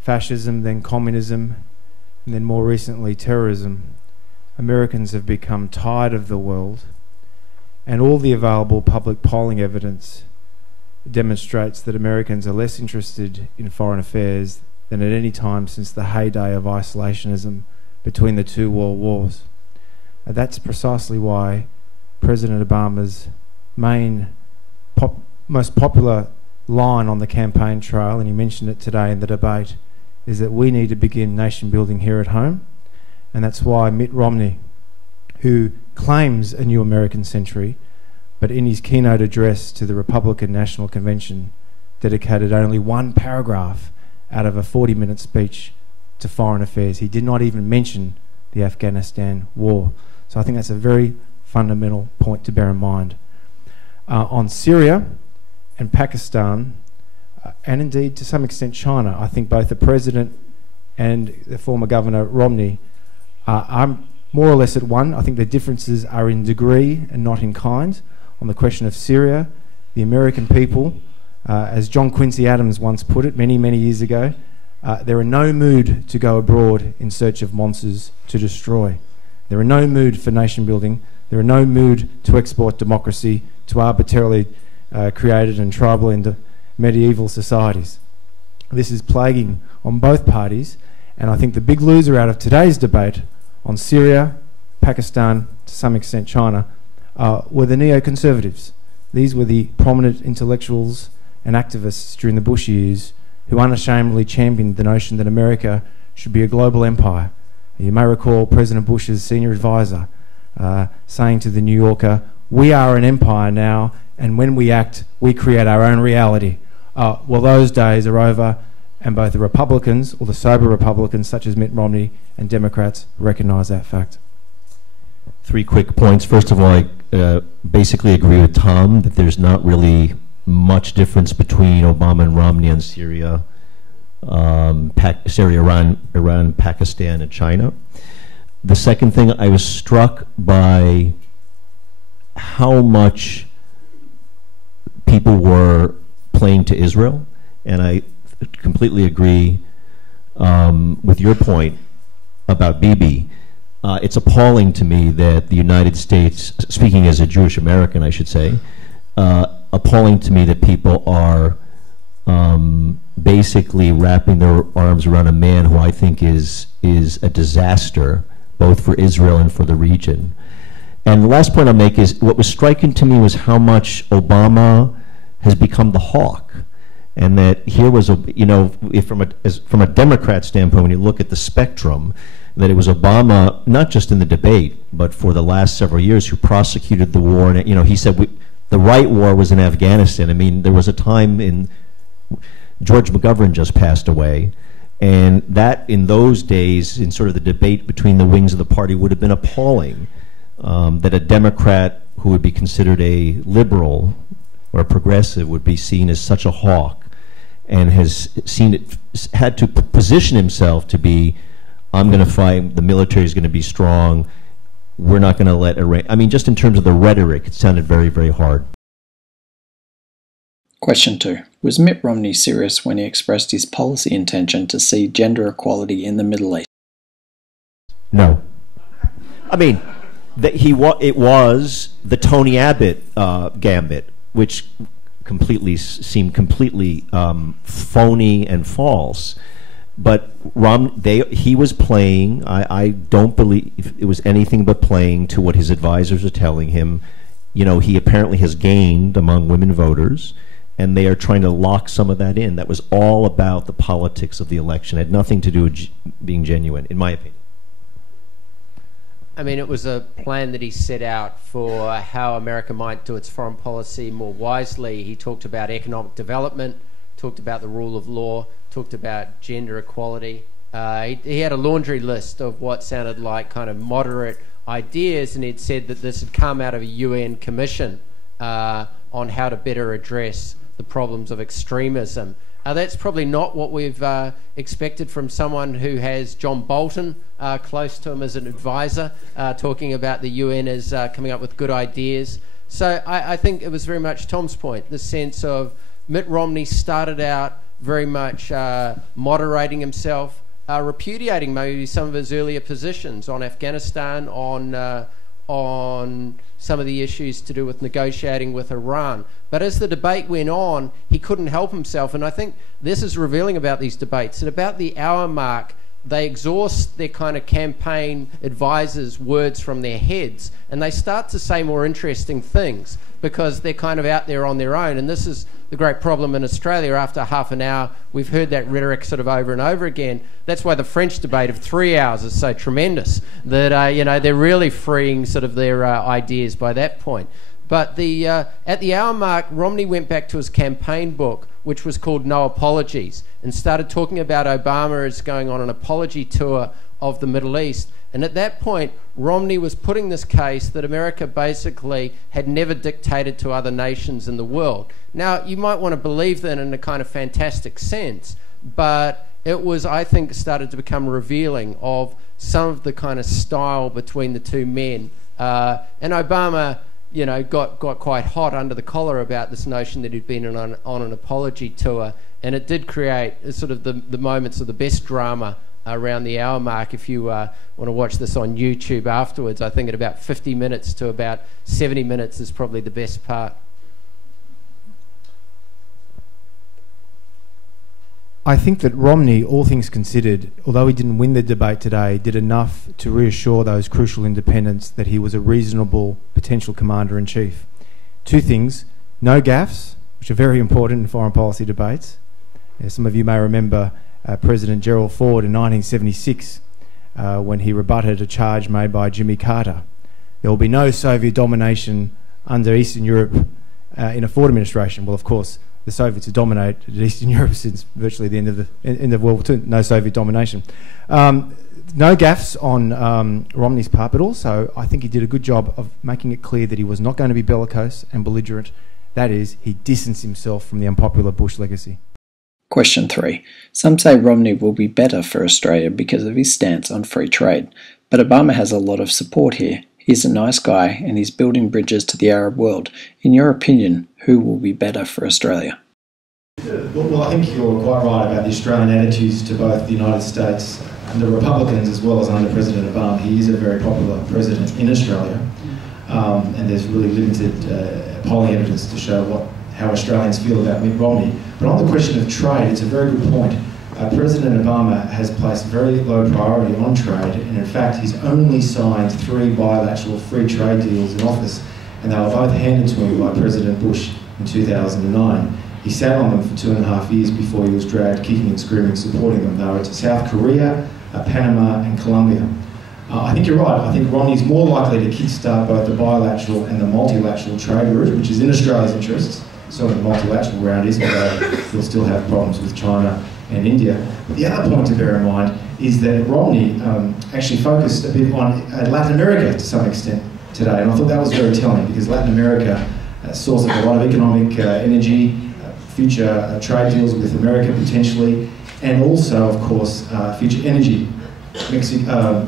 fascism, then communism, and then more recently terrorism, Americans have become tired of the world, and all the available public polling evidence demonstrates that Americans are less interested in foreign affairs than at any time since the heyday of isolationism between the 2 world wars. That's precisely why President Obama's most popular line on the campaign trail, and he mentioned it today in the debate, is that we need to begin nation building here at home. And that's why Mitt Romney, who claims a new American century, but in his keynote address to the Republican National Convention dedicated only 1 paragraph out of a 40-minute speech to foreign affairs. He did not even mention the Afghanistan war. So I think that's a very fundamental point to bear in mind. On Syria and Pakistan, and indeed to some extent China, I think both the President and the former Governor Romney are more or less at one. I think the differences are in degree and not in kind. On the question of Syria, the American people, as John Quincy Adams once put it many, many years ago, they're in no mood to go abroad in search of monsters to destroy. They're in no mood for nation building. They're in no mood to export democracy to arbitrarily created and tribal and medieval societies. This is plaguing on both parties, and I think the big loser out of today's debate on Syria, Pakistan, to some extent China, were the neo-conservatives. These were the prominent intellectuals and activists during the Bush years who unashamedly championed the notion that America should be a global empire. You may recall President Bush's senior advisor saying to the New Yorker, "We are an empire now, and when we act, we create our own reality." Well, those days are over, and both the Republicans, or the sober Republicans such as Mitt Romney, and Democrats recognise that fact. 3 quick points. First of all, I basically agree with Tom that there's not really much difference between Obama and Romney on Syria, Iran, Pakistan, and China. The second thing, I was struck by how much people were playing to Israel, and I completely agree with your point about Bibi. It's appalling to me that the United States, speaking as a Jewish American, I should say, appalling to me that people are basically wrapping their arms around a man who I think is a disaster, both for Israel and for the region. And the last point I'll make is, what was striking to me was how much Obama has become the hawk. And that here was, if from a Democrat standpoint, when you look at the spectrum, that it was Obama, not just in the debate, but for the last several years, who prosecuted the war. And he said the right war was in Afghanistan. I mean, there was a time in George McGovern just passed away, and that in those days, in sort of the debate between the wings of the party, would have been appalling. That a Democrat who would be considered a liberal or a progressive would be seen as such a hawk, and has had to position himself to be, I'm going to fight, the military is going to be strong, we're not going to let Iran. I mean, just in terms of the rhetoric, it sounded very, very hard. Question 2. Was Mitt Romney serious when he expressed his policy intention to see gender equality in the Middle East? No. I mean, it was the Tony Abbott gambit, which seemed completely phony and false. But he was playing, I don't believe it was anything but playing to what his advisors are telling him. He apparently has gained among women voters, and they are trying to lock some of that in. That was all about the politics of the election. It had nothing to do with being genuine, in my opinion. I mean, it was a plan that he set out for how America might do its foreign policy more wisely. He talked about economic development, talked about the rule of law, talked about gender equality. He had a laundry list of what sounded like kind of moderate ideas, and he'd said that this had come out of a UN commission on how to better address the problems of extremism. That's probably not what we've expected from someone who has John Bolton close to him as an advisor, talking about the UN as coming up with good ideas. So I think it was very much Tom's point, the sense of Mitt Romney started out very much moderating himself, repudiating maybe some of his earlier positions on Afghanistan, on some of the issues to do with negotiating with Iran. But as the debate went on, he couldn't help himself. And I think this is revealing about these debates. At about the hour mark, they exhaust their kind of campaign advisors' words from their heads, and they start to say more interesting things because they're kind of out there on their own. And this is the great problem in Australia. After half an hour, we've heard that rhetoric sort of over and over again. That's why the French debate of 3 hours is so tremendous, that they're really freeing sort of their ideas by that point. But at the hour mark, Romney went back to his campaign book, which was called No Apologies, and started talking about Obama as going on an apology tour of the Middle East. And at that point, Romney was putting this case that America basically had never dictated to other nations in the world. Now, you might want to believe that in a kind of fantastic sense, but it was, I think, started to become revealing of some of the kind of style between the two men. And Obama, got quite hot under the collar about this notion that he'd been on an apology tour, and it did create sort of the moments of the best drama around the hour mark. If you want to watch this on YouTube afterwards, I think at about 50 minutes to about 70 minutes is probably the best part. I think that Romney, all things considered, although he didn't win the debate today, did enough to reassure those crucial independents that he was a reasonable potential commander-in-chief. Two things: no gaffes which are very important in foreign policy debates. Some of you may remember President Gerald Ford in 1976 when he rebutted a charge made by Jimmy Carter. There will be no Soviet domination under Eastern Europe in a Ford administration. Well, of course, the Soviets have dominated Eastern Europe since virtually the end of World War II. No Soviet domination. No gaffes on Romney's part, but also I think he did a good job of making it clear that he was not going to be bellicose and belligerent. That is, he distanced himself from the unpopular Bush legacy. Question 3. Some say Romney will be better for Australia because of his stance on free trade, but Obama has a lot of support here. He's a nice guy and he's building bridges to the Arab world. In your opinion, who will be better for Australia? Well, I think you're quite right about the Australian attitudes to both the United States and the Republicans as well as under President Obama. He is a very popular president in Australia, and there's really limited polling evidence to show how Australians feel about Mitt Romney. But on the question of trade, it's a very good point. President Obama has placed very low priority on trade, and in fact he's only signed 3 bilateral free trade deals in office, and they were both handed to him by President Bush in 2009. He sat on them for 2.5 years before he was dragged kicking and screaming, supporting them. They were to South Korea, Panama and Colombia. I think you're right. I think Romney's more likely to kickstart both the bilateral and the multilateral trade route, which is in Australia's interests. So the multilateral round is, although we'll still have problems with China and India. But the other point to bear in mind is that Romney actually focused a bit on Latin America to some extent today, and I thought that was very telling because Latin America source of a lot of economic energy, future trade deals with America potentially, and also, of course, future energy.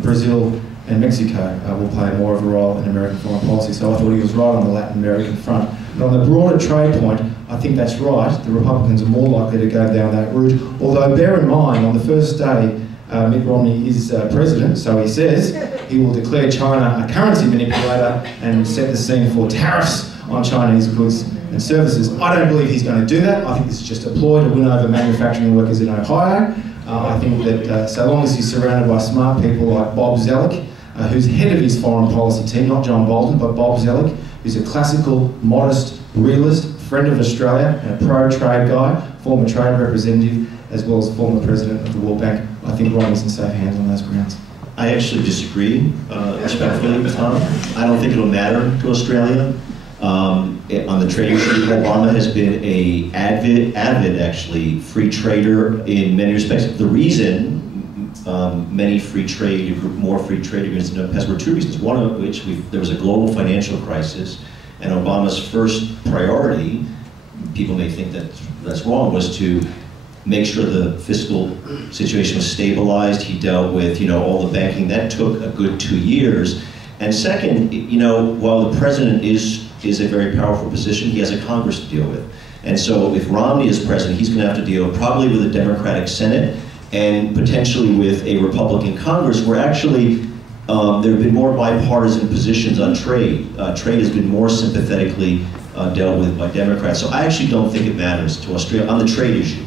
Brazil and Mexico will play more of a role in American foreign policy, so I thought he was right on the Latin American front. But on the broader trade point, I think that's right. The Republicans are more likely to go down that route, although bear in mind, on the first day, Mitt Romney is president, so he says he will declare China a currency manipulator and set the scene for tariffs on Chinese goods and services. I don't believe he's going to do that. I think this is just a ploy to win over manufacturing workers in Ohio. I think that so long as he's surrounded by smart people like Bob Zoellick, who's head of his foreign policy team, not John Bolton, but Bob Zoellick, who's a classical, modest, realist, friend of Australia, and a pro-trade guy, former trade representative, as well as former president of the World Bank. I think Romney's in safe hands on those grounds. I actually disagree, respectfully, Tom. I don't think it'll matter to Australia. On the trade issue, Obama has been an avid, actually, free trader in many respects. The reason more free trade agreements in the past were 2 reasons. One of which, there was a global financial crisis, and Obama's first priority, people may think that that's wrong, was to make sure the fiscal situation was stabilized. He dealt with, all the banking. That took a good 2 years. And second, while the president is a very powerful position, he has a Congress to deal with. And so if Romney is president, he's going to have to deal probably with a Democratic Senate and potentially with a Republican Congress, where actually there have been more bipartisan positions on trade. Trade has been more sympathetically dealt with by Democrats. So I actually don't think it matters to Australia on the trade issue.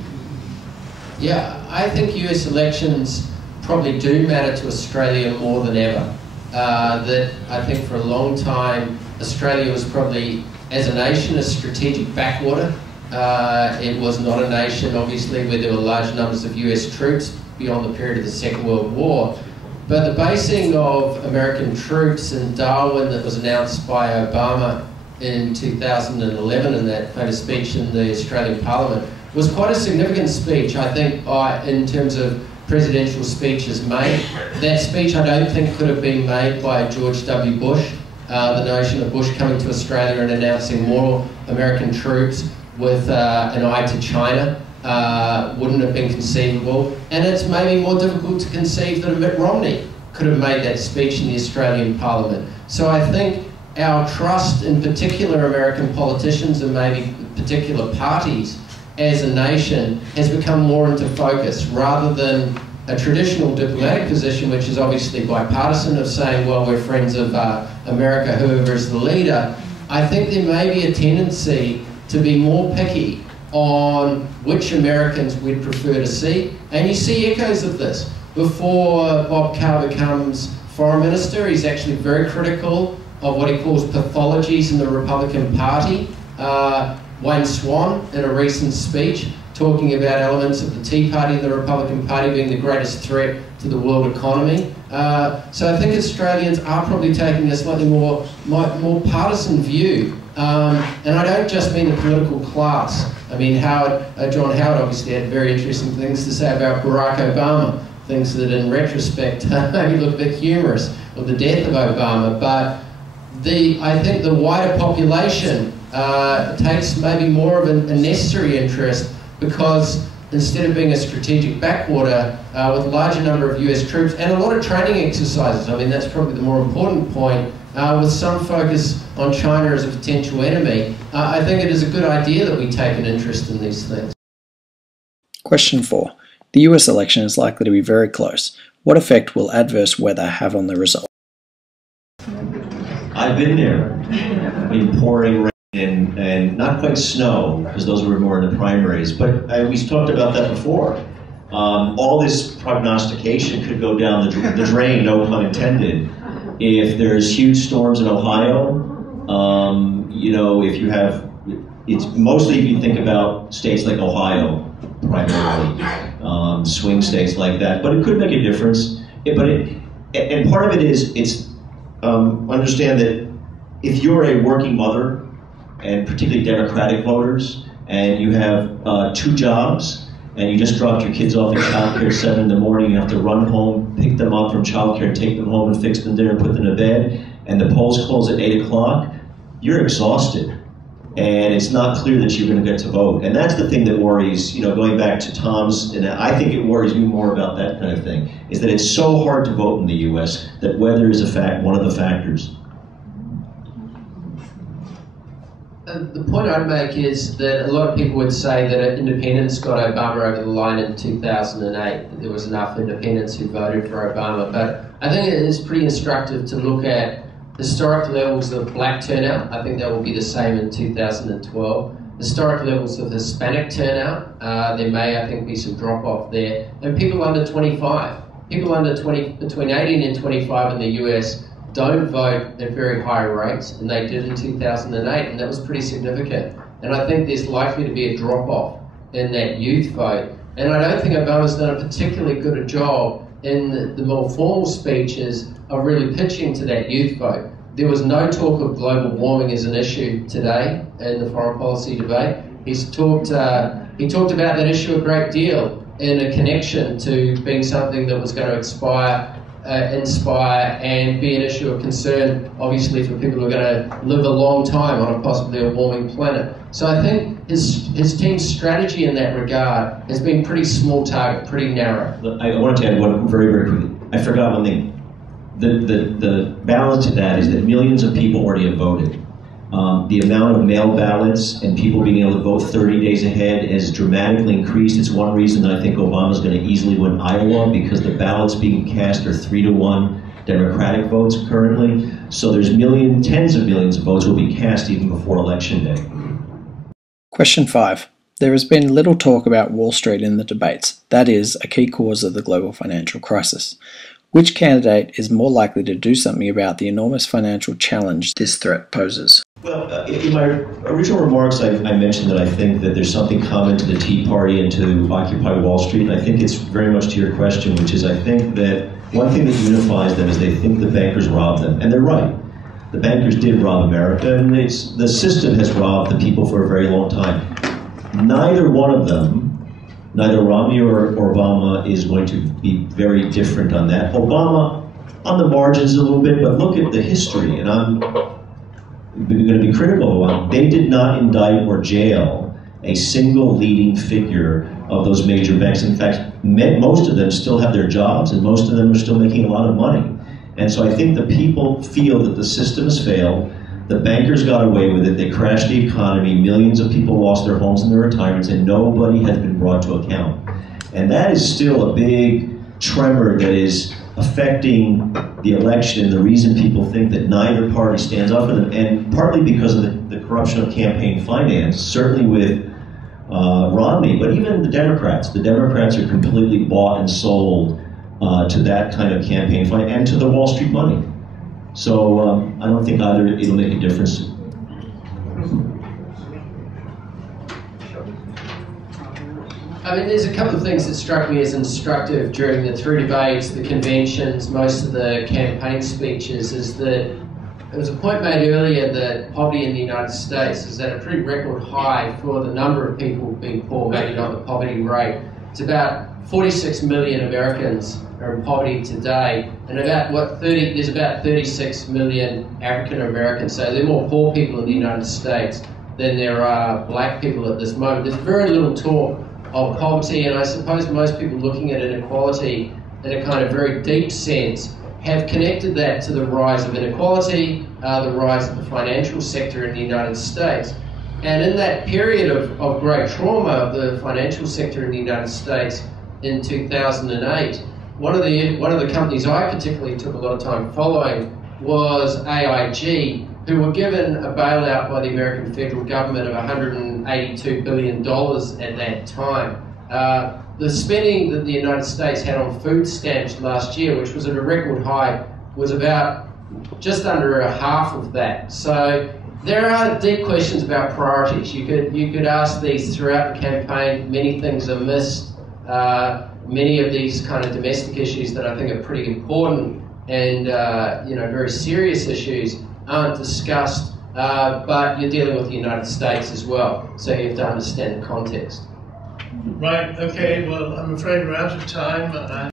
Yeah, I think US elections probably do matter to Australia more than ever. That I think for a long time, Australia was probably, as a nation, a strategic backwater. It was not a nation, obviously, where there were large numbers of US troops beyond the period of the Second World War. But the basing of American troops in Darwin that was announced by Obama in 2011 in that famous speech in the Australian Parliament was quite a significant speech, I think, in terms of presidential speeches made. That speech, I don't think, could have been made by George W. Bush. The notion of Bush coming to Australia and announcing more American troops with an eye to China wouldn't have been conceivable. And it's maybe more difficult to conceive that Mitt Romney could have made that speech in the Australian Parliament. So I think our trust in particular American politicians and maybe particular parties as a nation has become more into focus rather than a traditional diplomatic position, which is obviously bipartisan, of saying, well, we're friends of America, whoever is the leader. I think there may be a tendency to be more picky on which Americans we'd prefer to see. And you see echoes of this. Before Bob Carr becomes foreign minister, he's actually very critical of what he calls pathologies in the Republican Party. Wayne Swan in a recent speech talking about elements of the Tea Party and the Republican Party being the greatest threat to the world economy. So I think Australians are probably taking a slightly more partisan view. And I don't just mean the political class. I mean, John Howard obviously had very interesting things to say about Barack Obama, things that in retrospect maybe look a bit humorous, or the death of Obama. But I think the wider population takes maybe more of a necessary interest, because instead of being a strategic backwater with a larger number of US troops and a lot of training exercises, I mean, that's probably the more important point, with some focus on China as a potential enemy, I think it is a good idea that we take an interest in these things. Question 4. The US election is likely to be very close. What effect will adverse weather have on the result? I've been there in pouring rain and not quite snow, because those were more in the primaries, but we talked about that before. All this prognostication could go down the drain, no pun intended, if there's huge storms in Ohio. You know, if you have, it's mostly if you think about states like Ohio, primarily, swing states like that, but it could make a difference. And part of it is, understand that if you're a working mother, and particularly Democratic voters, and you have 2 jobs, and you just dropped your kids off at childcare at 7 in the morning, you have to run home, pick them up from childcare, take them home and fix them dinner, put them to bed, and the polls close at 8 o'clock, you're exhausted. And it's not clear that you're going to get to vote. And that's the thing that worries, you know, going back to Tom's, and I think it worries me more about that kind of thing, is that it's so hard to vote in the US that weather is one of the factors. The point I'd make is that a lot of people would say that independents got Obama over the line in 2008, that there was enough independents who voted for Obama. But I think it is pretty instructive to look at historic levels of black turnout. I think that will be the same in 2012. Historic levels of Hispanic turnout. There may, I think, be some drop-off there. And people under 25. People between 18 and 25 in the US don't vote at very high rates, and they did in 2008, and that was pretty significant. And I think there's likely to be a drop-off in that youth vote. And I don't think Obama's done a particularly good job in the more formal speeches of really pitching to that youth vote. There was no talk of global warming as an issue today in the foreign policy debate. He talked about that issue a great deal in a connection to being something that was going to inspire and be an issue of concern, obviously, for people who are going to live a long time on a possibly a warming planet. So I think his team's strategy in that regard has been pretty small target, pretty narrow. I wanted to add one very, very quickly. I forgot one thing. The balance to that is that millions of people already have voted. The amount of mail ballots and people being able to vote 30 days ahead has dramatically increased. It's one reason that I think Obama's going to easily win Iowa, because the ballots being cast are 3-to-1 Democratic votes currently. So there's tens of millions of votes will be cast even before Election Day. Question 5. There has been little talk about Wall Street in the debates. That is, a key cause of the global financial crisis. Which candidate is more likely to do something about the enormous financial challenge this threat poses? Well, in my original remarks, I mentioned that I think that there's something common to the Tea Party and to Occupy Wall Street, and I think it's very much to your question, which is I think that one thing that unifies them is they think the bankers robbed them, and they're right. The bankers did rob America, and the system has robbed the people for a very long time. Neither one of them, neither Romney or Obama, is going to be very different on that. Obama, on the margins a little bit, but look at the history, and I'm going to be critical of Obama. They did not indict or jail a single leading figure of those major banks. In fact, most of them still have their jobs, and most of them are still making a lot of money. And so I think the people feel that the system has failed. The bankers got away with it. They crashed the economy. Millions of people lost their homes and their retirements, and nobody has been brought to account. And that is still a big tremor that is affecting the election, and the reason people think that neither party stands up for them, and partly because of the corruption of campaign finance, certainly with Romney, but even the Democrats. The Democrats are completely bought and sold to that kind of campaign finance and to the Wall Street money. So I don't think either it'll make a difference. I mean, there's a couple of things that struck me as instructive during the three debates, the conventions, most of the campaign speeches, is that there was a point made earlier that poverty in the United States is at a pretty record high for the number of people being poor, maybe not the poverty rate. It's about 46 million Americans are in poverty today, and there's about 36 million African Americans. So there are more poor people in the United States than there are black people at this moment. There's very little talk of poverty, and I suppose most people looking at inequality in a kind of very deep sense have connected that to the rise of inequality, the rise of the financial sector in the United States. And in that period of great trauma of the financial sector in the United States in 2008, one of the companies I particularly took a lot of time following was AIG, who were given a bailout by the American federal government of $182 billion at that time. The spending that the United States had on food stamps last year, which was at a record high, was about just under a half of that. So there are deep questions about priorities. You could ask these throughout the campaign. Many things are missed. Many of these kind of domestic issues that I think are pretty important and very serious issues aren't discussed, but you're dealing with the United States as well, so you have to understand the context. Right, okay, well, I'm afraid we're out of time.